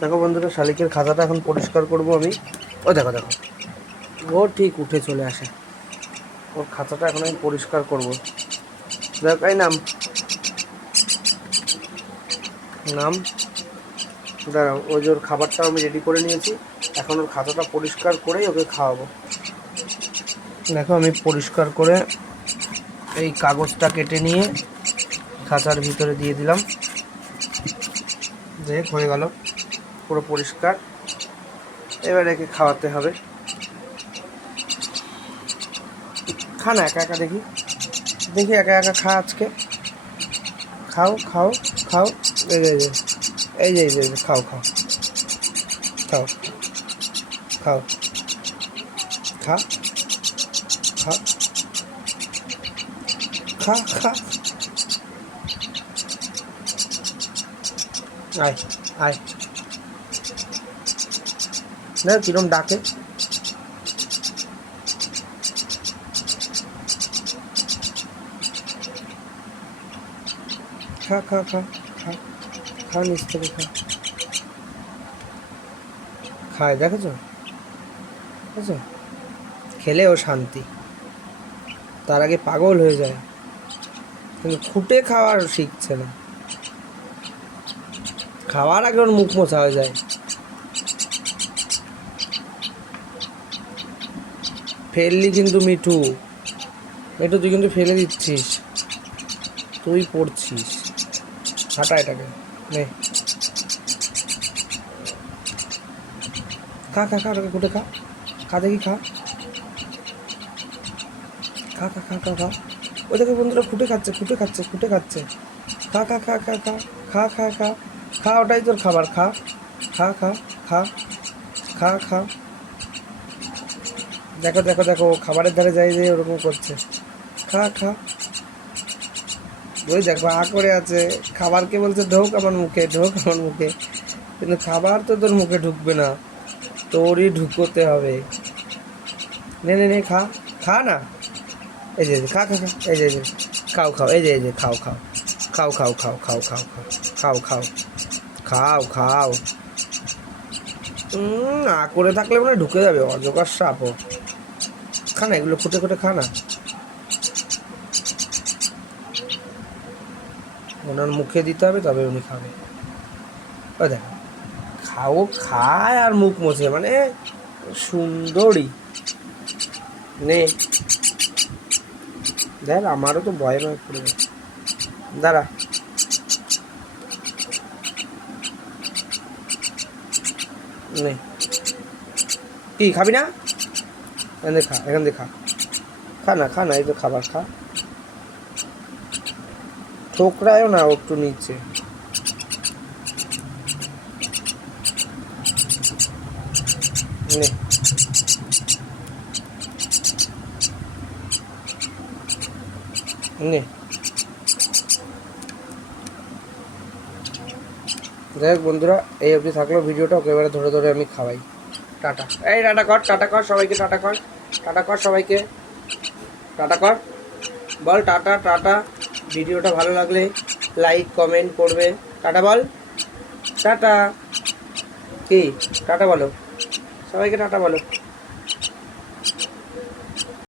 দেখো বন্ধুরা, শালিকের খাতাটা এখন পরিষ্কার করব আমি। ও দেখো দেখো, ও ঠিক উঠে চলে আসে। ওর খাতাটা এখন আমি পরিষ্কার করব। দেখ, এই নাম নাম দাঁড়াও, ওই যে ওর খাবারটা আমি রেডি করে নিয়েছি। এখন ওর খাতাটা পরিষ্কার করেই ওকে খাওয়াবো। দেখো, আমি পরিষ্কার করে এই কাগজটা কেটে নিয়ে খাঁচার ভিতরে দিয়ে দিলাম। দেখ, হয়ে গেল পুরো পরিষ্কার। এবার একে খাওয়াতে হবে। খা না, একা একা দেখি দেখি, একা একা খা আজকে। খাও খাও খাও। এই যে এই যে এই যে খাও খাও খাও খাও খা খা খা খা। আয় আয়, দেখ কিরম ডাকে। খা খা খা খা খা, নিচ থেকে খা। খায়, দেখেছো দেখেছো? খেলেও শান্তি, তার আগে পাগল হয়ে যায়। কিন্তু খুঁটে খাওয়ার শিখছে না। খাওয়ার আগে ওর মুখ মোছা হয়ে যায়। ফেললি কিন্তু মিঠু, মিঠু তুই কিন্তু ফেলে দিচ্ছিস, তুই পড়ছিস। হাঁটা এটাকে, নে খা খা খা, ওটাকে খুঁটে খা। খা দেখি, খা খা খা খা খা খা। ওই দেখো বন্ধুরা, খুঁটে খাচ্ছে খুঁটে খাচ্ছে খুঁটে খাচ্ছে। খা খা খা খা খা খা খা খা খা, ওটাই তোর খাবার। খা খা খা খা খা খা। দেখো দেখো দেখো, খাবারের ধারে যাই যে ওরকম করছে। খা খা। ওই দেখো আ করে আছে, খাবারকে বলছে ঢোক আমার মুখে, ঢোক আমার মুখে। কিন্তু খাবার তো তোর মুখে ঢুকবে না, তোরই ঢুকোতে হবে। নে নে নে, খা খা না। এই যে খা খা খা, এই যে খাও খাও, এই যে খাও খাও খাও খাও খাও খাও খাও খাও খাও খাও খাও। আ করে থাকলে মানে ঢুকে যাবে, অজগর সাপও। খা না, এগুলো খুঁটে খুঁটে খা না। ওনার মুখে দিতে হবে, তবে উনি খাবে। ও দেখো, খাও, খায় আর মুখ মোছে, মানে সুন্দরী। নে দেখ, আমারও তো ভয় নয় পড়ে যাচ্ছে। দাঁড়া, নে। কি খাবি না? এখান থেকে খা, এখান থেকে খা। খা না, খা না, এই তো খাবার খা। ঠোকরায়ও না একটু নিচে। নে নে। যাই হোক বন্ধুরা, এই অবধি থাকলো ভিডিওটা। ওকে এবারে ধরে ধরে আমি খাওয়াই। টাটা, এই টাটা কর, টাটা কর সবাইকে, টাটা কর, টাটা কর সবাইকে, টাটা কর, বল টাটা টাটা। ভিডিওটা ভালো লাগলে লাইক কমেন্ট করবে। টাটা বল, টাটা। কি টাটা বলো, সবাইকে টাটা বলো।